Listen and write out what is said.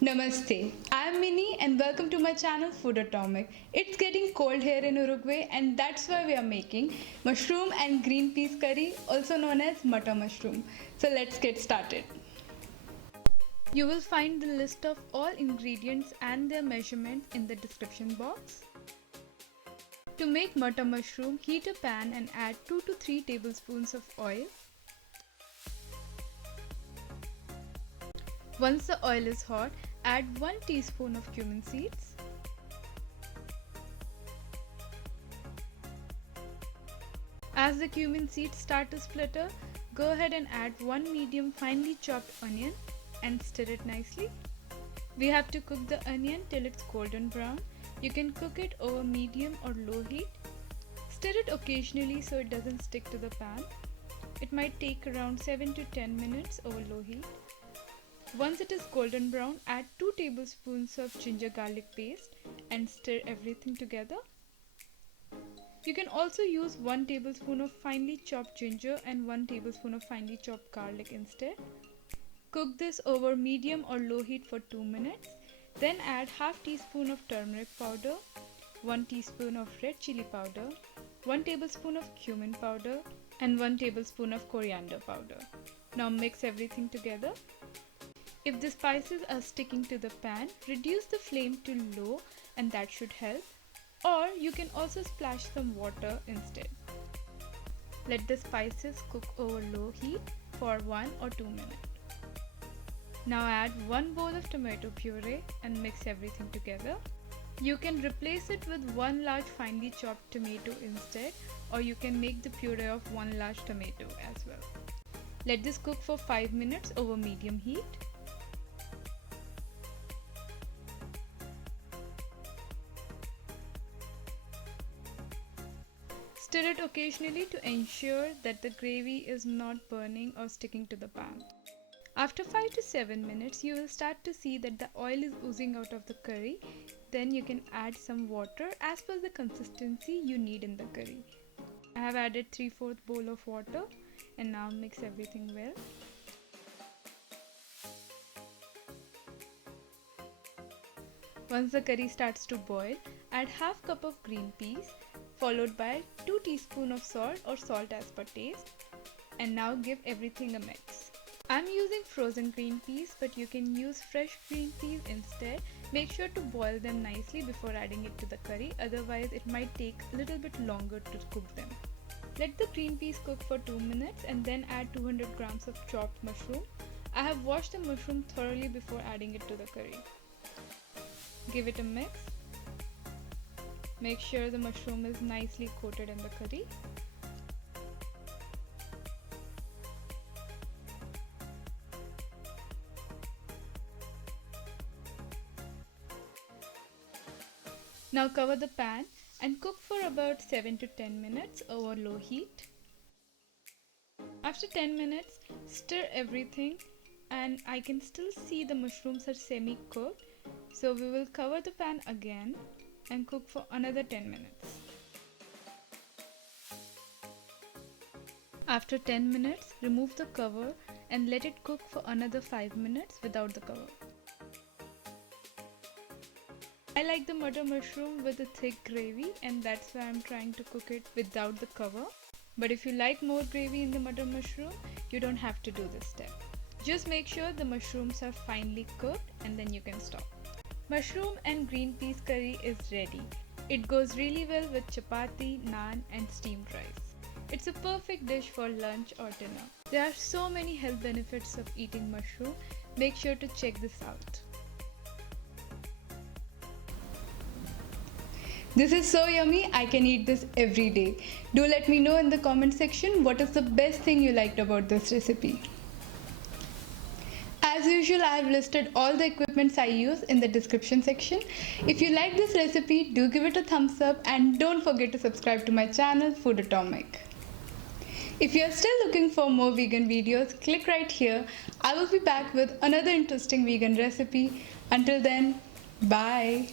Namaste, I am Mini and welcome to my channel Food Atomic. It's getting cold here in Uruguay and that's why we are making mushroom and green peas curry, also known as mutton mushroom. So let's get started. You will find the list of all ingredients and their measurement in the description box. To make mutton mushroom, heat a pan and add 2 to 3 tablespoons of oil. Once the oil is hot, add 1 teaspoon of cumin seeds. As the cumin seeds start to splutter, go ahead and add 1 medium finely chopped onion and stir it nicely. We have to cook the onion till it's golden brown. You can cook it over medium or low heat. Stir it occasionally so it doesn't stick to the pan. It might take around 7 to 10 minutes over low heat. Once it is golden brown, add 2 tablespoons of ginger garlic paste and stir everything together. You can also use 1 tablespoon of finely chopped ginger and 1 tablespoon of finely chopped garlic instead. Cook this over medium or low heat for 2 minutes. Then add half teaspoon of turmeric powder, 1 teaspoon of red chili powder, 1 tablespoon of cumin powder and 1 tablespoon of coriander powder. Now mix everything together. If the spices are sticking to the pan, reduce the flame to low and that should help. Or you can also splash some water instead. Let the spices cook over low heat for 1 or 2 minutes. Now add 1 bowl of tomato puree and mix everything together. You can replace it with 1 large finely chopped tomato instead, or you can make the puree of 1 large tomato as well. Let this cook for 5 minutes over medium heat. Stir it occasionally to ensure that the gravy is not burning or sticking to the pan. After 5 to 7 minutes, you will start to see that the oil is oozing out of the curry. Then you can add some water as per the consistency you need in the curry. I have added 3/4 bowl of water and now mix everything well. Once the curry starts to boil, add half cup of green peas followed by 2 teaspoons of salt or salt as per taste, and now give everything a mix. I'm using frozen green peas, but you can use fresh green peas instead. Make sure to boil them nicely before adding it to the curry, otherwise it might take a little bit longer to cook them. Let the green peas cook for 2 minutes and then add 200 grams of chopped mushroom. I have washed the mushroom thoroughly before adding it to the curry. Give it a mix. Make sure the mushroom is nicely coated in the curry. Now cover the pan and cook for about 7 to 10 minutes over low heat. After 10 minutes, stir everything and I can still see the mushrooms are semi-cooked. So we will cover the pan again and cook for another 10 minutes. After 10 minutes, remove the cover and let it cook for another 5 minutes without the cover. I like the mutton mushroom with a thick gravy and that's why I'm trying to cook it without the cover. But if you like more gravy in the mutton mushroom, you don't have to do this step. Just make sure the mushrooms are finely cooked and then you can stop. Mushroom and green peas curry is ready. It goes really well with chapati, naan and steamed rice. It's a perfect dish for lunch or dinner. There are so many health benefits of eating mushroom. Make sure to check this out. This is so yummy, I can eat this every day. Do let me know in the comment section what is the best thing you liked about this recipe. As usual, I have listed all the equipments I use in the description section. If you like this recipe, do give it a thumbs up and don't forget to subscribe to my channel Food Atomic. If you are still looking for more vegan videos, click right here. I will be back with another interesting vegan recipe. Until then, bye.